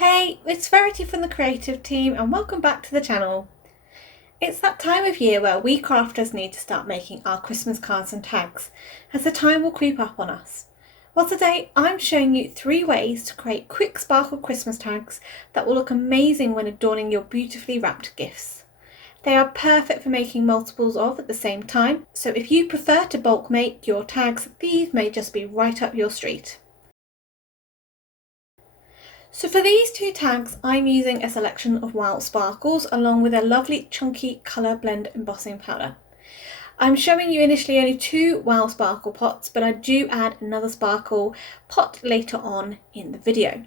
Hey, it's Verity from the creative team and welcome back to the channel. It's that time of year where we crafters need to start making our Christmas cards and tags, as the time will creep up on us. Well, today I'm showing you 3 ways to create quick sparkle Christmas tags that will look amazing when adorning your beautifully wrapped gifts. They are perfect for making multiples of at the same time, so if you prefer to bulk make your tags, these may just be right up your street. So for these 2 tags, I'm using a selection of wild sparkles along with a lovely chunky colour blend embossing powder. I'm showing you initially only 2 wild sparkle pots, but I do add another sparkle pot later on in the video.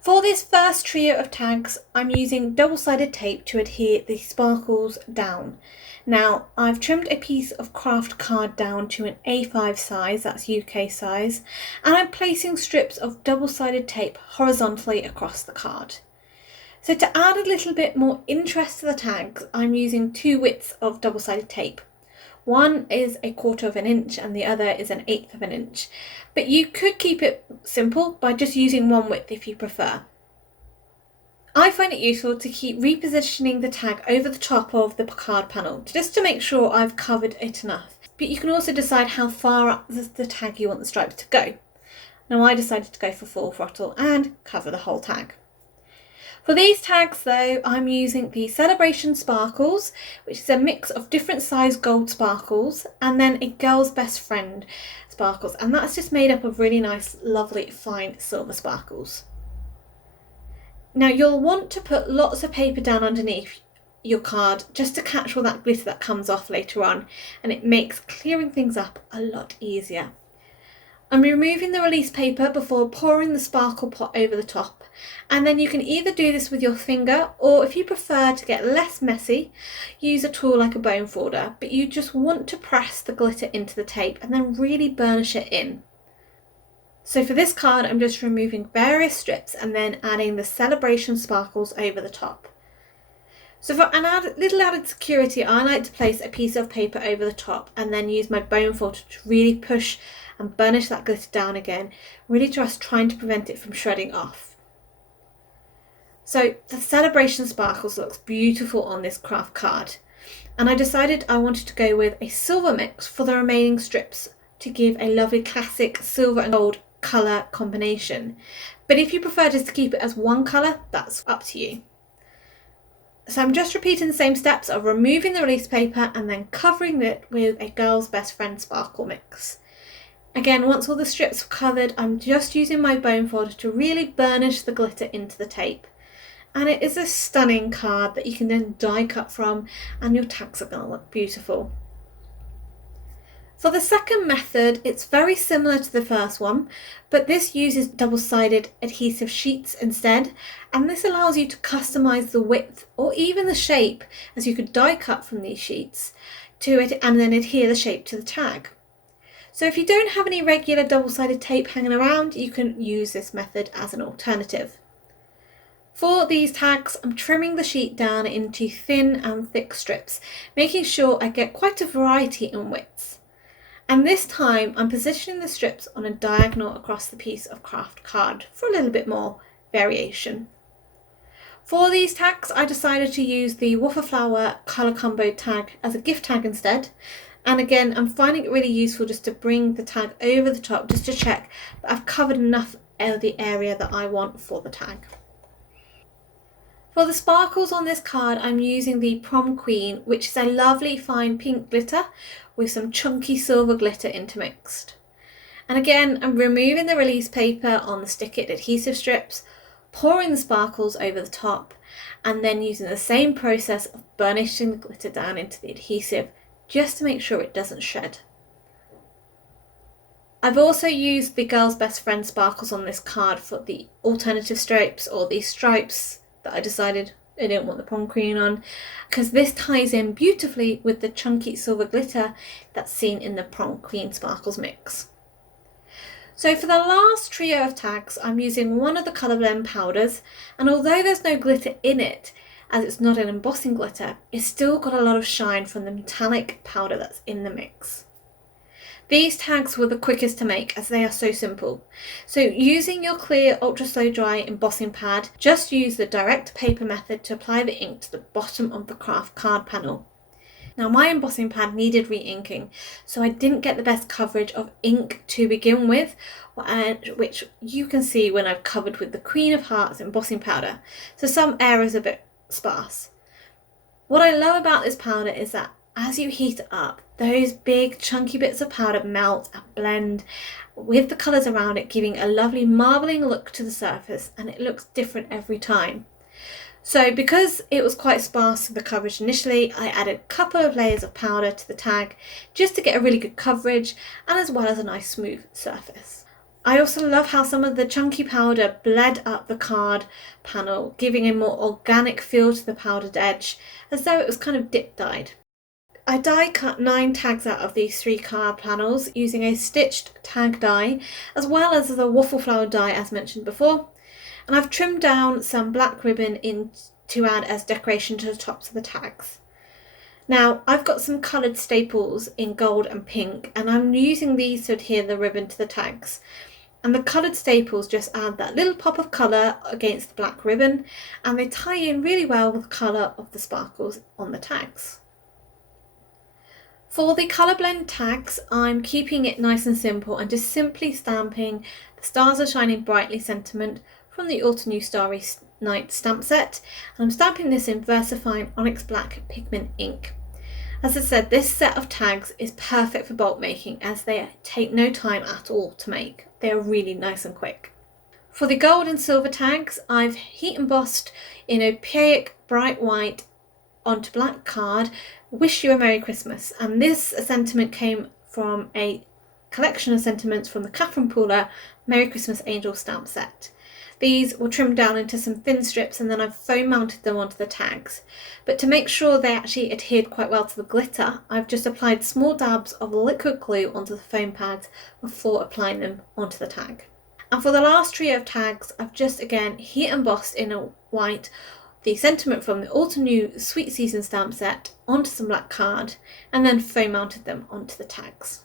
For this first trio of tags, I'm using double-sided tape to adhere the sparkles down. Now, I've trimmed a piece of craft card down to an A5 size, that's UK size, and I'm placing strips of double-sided tape horizontally across the card. So to add a little bit more interest to the tags, I'm using 2 widths of double-sided tape. One is 1/4 of an inch and the other is 1/8 of an inch, but you could keep it simple by just using one width if you prefer. I find it useful to keep repositioning the tag over the top of the card panel, just to make sure I've covered it enough. But you can also decide how far up the tag you want the stripes to go. Now I decided to go for full throttle and cover the whole tag. For these tags though, I'm using the Celebration Sparkles, which is a mix of different size gold sparkles, and then a Girl's Best Friend sparkles, and that's just made up of really nice, lovely, fine silver sparkles. Now you'll want to put lots of paper down underneath your card just to catch all that glitter that comes off later on, and it makes clearing things up a lot easier. I'm removing the release paper before pouring the sparkle pot over the top, and then you can either do this with your finger, or if you prefer to get less messy, use a tool like a bone folder, but you just want to press the glitter into the tape and then really burnish it in. So for this card, I'm just removing various strips and then adding the Celebration Sparkles over the top. So for little added security, I like to place a piece of paper over the top and then use my bone folder to really push and burnish that glitter down again, really just trying to prevent it from shredding off. So the Celebration Sparkles looks beautiful on this craft card, and I decided I wanted to go with a silver mix for the remaining strips to give a lovely classic silver and gold colour combination. But if you prefer just to keep it as one colour, that's up to you. So I'm just repeating the same steps of removing the release paper and then covering it with a Girl's Best Friend sparkle mix. Again, once all the strips are covered, I'm just using my bone folder to really burnish the glitter into the tape. And it is a stunning card that you can then die cut from, and your tags are going to look beautiful. For the second method, it's very similar to the first one, but this uses double-sided adhesive sheets instead, and this allows you to customize the width or even the shape, as you could die cut from these sheets to it and then adhere the shape to the tag. So if you don't have any regular double-sided tape hanging around, you can use this method as an alternative. For these tags, I'm trimming the sheet down into thin and thick strips, making sure I get quite a variety in widths. And this time I'm positioning the strips on a diagonal across the piece of craft card for a little bit more variation. For these tags, I decided to use the Waffle Flower colour combo tag as a gift tag instead. And again, I'm finding it really useful just to bring the tag over the top just to check that I've covered enough of the area that I want for the tag. For the sparkles on this card, I'm using the Prom Queen, which is a lovely fine pink glitter with some chunky silver glitter intermixed. And again, I'm removing the release paper on the Stick It adhesive strips, pouring the sparkles over the top, and then using the same process of burnishing the glitter down into the adhesive just to make sure it doesn't shred. I've also used the Girl's Best Friend sparkles on this card for the alternative stripes, or these stripes that I decided I didn't want the Prom Queen on, because this ties in beautifully with the chunky silver glitter that's seen in the Prom Queen sparkles mix. So for the last trio of tags, I'm using one of the colour blend powders, and although there's no glitter in it, as it's not an embossing glitter, it's still got a lot of shine from the metallic powder that's in the mix. These tags were the quickest to make as they are so simple. So using your clear ultra slow dry embossing pad, just use the direct paper method to apply the ink to the bottom of the craft card panel. Now my embossing pad needed re-inking, so I didn't get the best coverage of ink to begin with, which you can see when I've covered with the Queen of Hearts embossing powder, so some areas are a bit sparse. What I love about this powder is that as you heat it up, those big chunky bits of powder melt and blend with the colours around it, giving a lovely marbling look to the surface, and it looks different every time. So because it was quite sparse with the coverage initially, I added a couple of layers of powder to the tag just to get a really good coverage and as well as a nice smooth surface. I also love how some of the chunky powder bled up the card panel, giving a more organic feel to the powdered edge, as though it was kind of dip dyed. I die cut 9 tags out of these 3 card panels using a stitched tag die, as well as the waffle flower die as mentioned before. And I've trimmed down some black ribbon in to add as decoration to the tops of the tags. Now I've got some coloured staples in gold and pink, and I'm using these to adhere the ribbon to the tags. And the coloured staples just add that little pop of colour against the black ribbon, and they tie in really well with the colour of the sparkles on the tags. For the colour blend tags, I'm keeping it nice and simple and just simply stamping the Stars Are Shining Brightly sentiment from the Autumn New Starry Night stamp set, and I'm stamping this in VersaFine Onyx Black pigment ink. As I said, this set of tags is perfect for bulk making as they take no time at all to make. They are really nice and quick. For the gold and silver tags, I've heat embossed in Opaque bright white onto black card, Wish You a Merry Christmas, and this sentiment came from a collection of sentiments from the Catherine Pooler Merry Christmas Angel stamp set. These were trimmed down into some thin strips and then I've foam mounted them onto the tags. But to make sure they actually adhered quite well to the glitter, I've just applied small dabs of liquid glue onto the foam pads before applying them onto the tag. And for the last trio of tags, I've just again heat embossed in a white the sentiment from the Autumn New Sweet Season stamp set onto some black card and then foam mounted them onto the tags.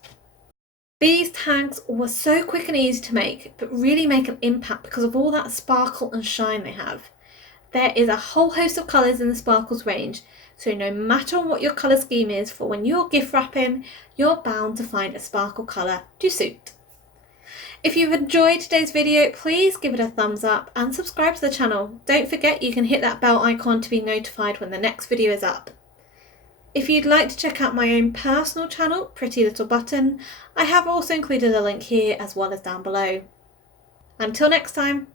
These tags were so quick and easy to make, but really make an impact because of all that sparkle and shine they have. There is a whole host of colours in the sparkles range, so no matter what your colour scheme is for when you're gift wrapping, you're bound to find a sparkle colour to suit. If you've enjoyed today's video, please give it a thumbs up and subscribe to the channel. Don't forget you can hit that bell icon to be notified when the next video is up. If you'd like to check out my own personal channel, Pretty Little Button, I have also included a link here as well as down below. Until next time,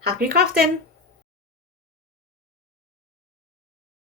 happy crafting!